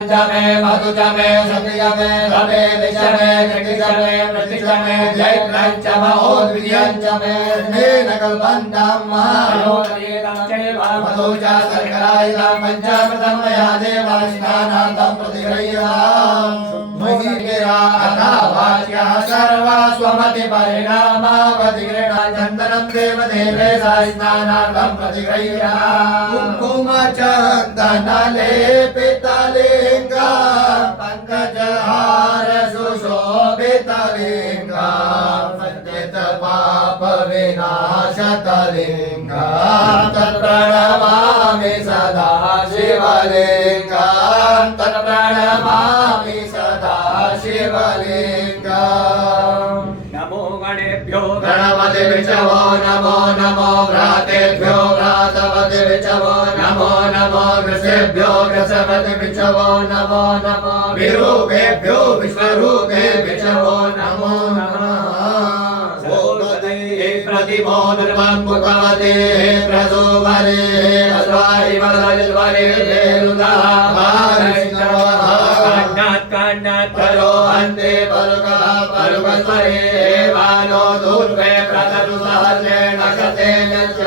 जमे मधु जमे सति जमे रमे विजमे कृति जमे प्रति जमे जय क्रंचम ओद्विजंचमे नगलबंधम मधुजा सर्करायिता पंचामृतम मया देवास्नानार्थं प्रतिगृह्यताम् महिगिरा अथावाच्या सर्वा स्वमति परिणामा प्रतिगृह्णा चन्दनं देवदेवे स्नानार्थं प्रतिगृह्यताम् कुङ्कुम चन्दन लेपितलिङ्गा पंकजहार सुशोभितलिङ्गा पंडित पाप विनाशतलिङ्गा तत्प्रणमामि सदा शिवलिङ्गा तत्प्रणमामि सदा शिवलिङ्गा नमो गणेभ्यो गणपति विचवो नमो नमो भ्रातेभ्यो भ्रातपति विचवो नमो नमो वृषेभ्यो वृषपति विचवो नमो नमो विरूपेभ्यो विश्वरूपे विचवो नमो नमः प्रतिमो निर्ममुखवते प्रसोवरे अस्वाहि वदल्वरे भेरुदा काण्डात् करो अन्ते परुकः परुकस्वरे वानो दूर्वे प्रतरु सहस्रे नक्षते च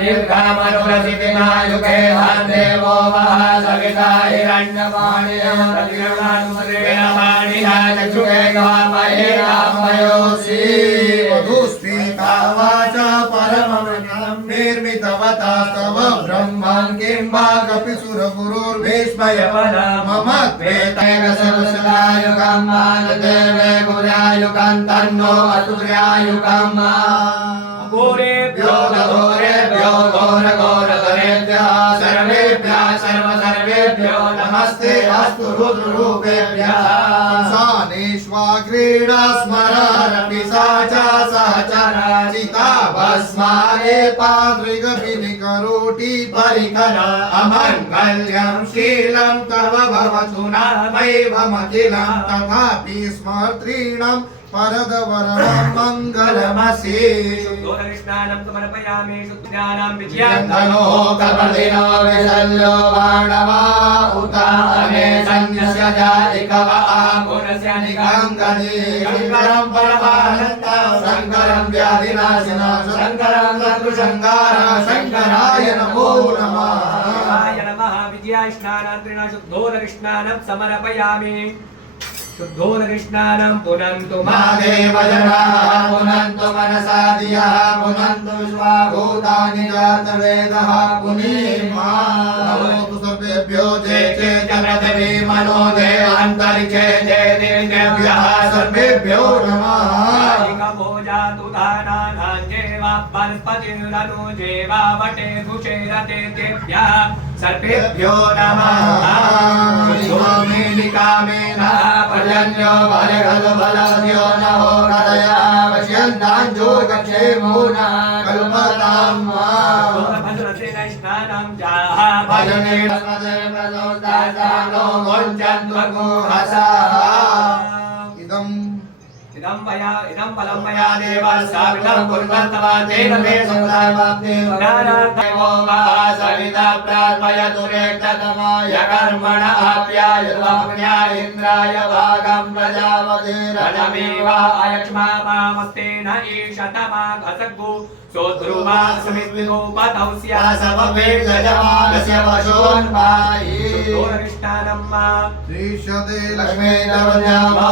दीर्घामनुरसितिमायुगे देवो वः सविता हिरण्यपाणिः प्रतिगृह्णानुसृगेणपाणिः चक्षुगे गवामहे रामयोऽसि वधूस्मिता वाचा परममृतं निर्मितवतास्तव ब्रह्मन् किं वागपि सुरगुरुर्भीष्मयवना मम त्वेतैकसहस्रायुगं मानदेवे गुरायुगं तन्नो असुर्यायुगम् घोरेभ्यो घोरेभ्यो घोर घोरतरेभ्यः सर्वेभ्यः सर्वसर्वेभ्यो नमस्ते अस्तु रुद्ररूपेभ्यः सानेष्वा क्रीडा स्मरण पिशाचा सहचरा चिता भस्माने पादृगभिनिकरोटी परिकरा अमङ्गल्यं शीलं तव भवतु नामैवमखिलं तथापि स्मर्तॄणां परदवरं मङ्गलमसि शुद्धोदकृष्णानं समर्पयामि शुद्धानां विजयान् धनो कपर्दिनो विशल्यो बाणवा उताने सन्यस्य जातिकव आपुरस्य निगाङ्गनि शङ्करं परमानन्दं शङ्करं व्याधिनाशिना शङ्करं शत्रुशङ्कार शङ्कराय नमो नमः शिवाय नमः विजयास्नानान्त्रिण शुद्धोदकृष्णानं समर्पयामि शुद्धोदकृष्णानं पुनन्तु महादेव जनाः पुनन्तु मनसा धियः पुनन्तु विश्वाभूतानि जातवेदः पुनीमा नमोऽस्तु सर्वेभ्यो जे चे च पृथिवी मनो देवान्तरिक्षे जे देवेभ्यः सर्वेभ्यो नमः भोजातु दानानां जेवा वनस्पतिरनु जेवा वटे भुषेरते तेभ्यः सर्वेभ्यो नमः शुद्धोमेनिकामेन पर्जन्यो बलगल बलद्यो नमो हृदया पश्यन्तां जोगक्षेमोना कल्पतां भद्रसेनैष्णानां जाः भजने प्रसोदानो मोञ्चन्त्वगो हसः इदं बलं मया देवस्सावितं कुर्वन्तवा तेन मे समुदायवाप्ते ज्ञानादेवो वा सविता प्रार्थयतु रेक्ततमाय कर्मण आप्यायत्वज्ञा इन्द्राय भागं प्रजापतिरजमेवा अयक्ष्मामामस्तेन ईशतमा घसग्गु सोध्रुमा समिद्विगोपतौस्या समवेदजमानस्य वशोन्पायि शुद्धोदकृष्णानं श्रीशते लक्ष्मी नवन्यामो